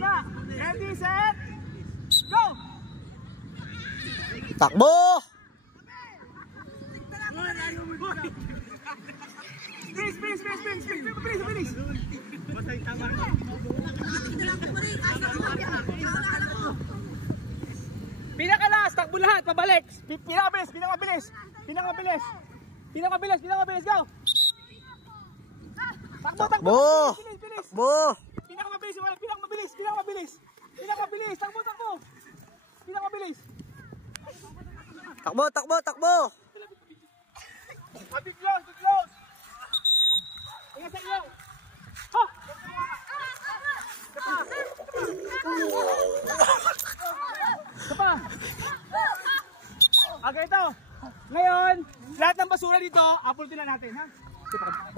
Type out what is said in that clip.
muna. Ready, set, go! Takbo! Bilis. Pinakalas, takbo lahat, pabalik. Pinakabilis, go! Takbo! Bilis. Pinakamabilis. Takbo. Pinakamabilis. Takbo! Big close. Ingat sa iyo. Ha! Sapa. Okay, ito. Ngayon, lahat ng basura dito, apultin na natin, ha?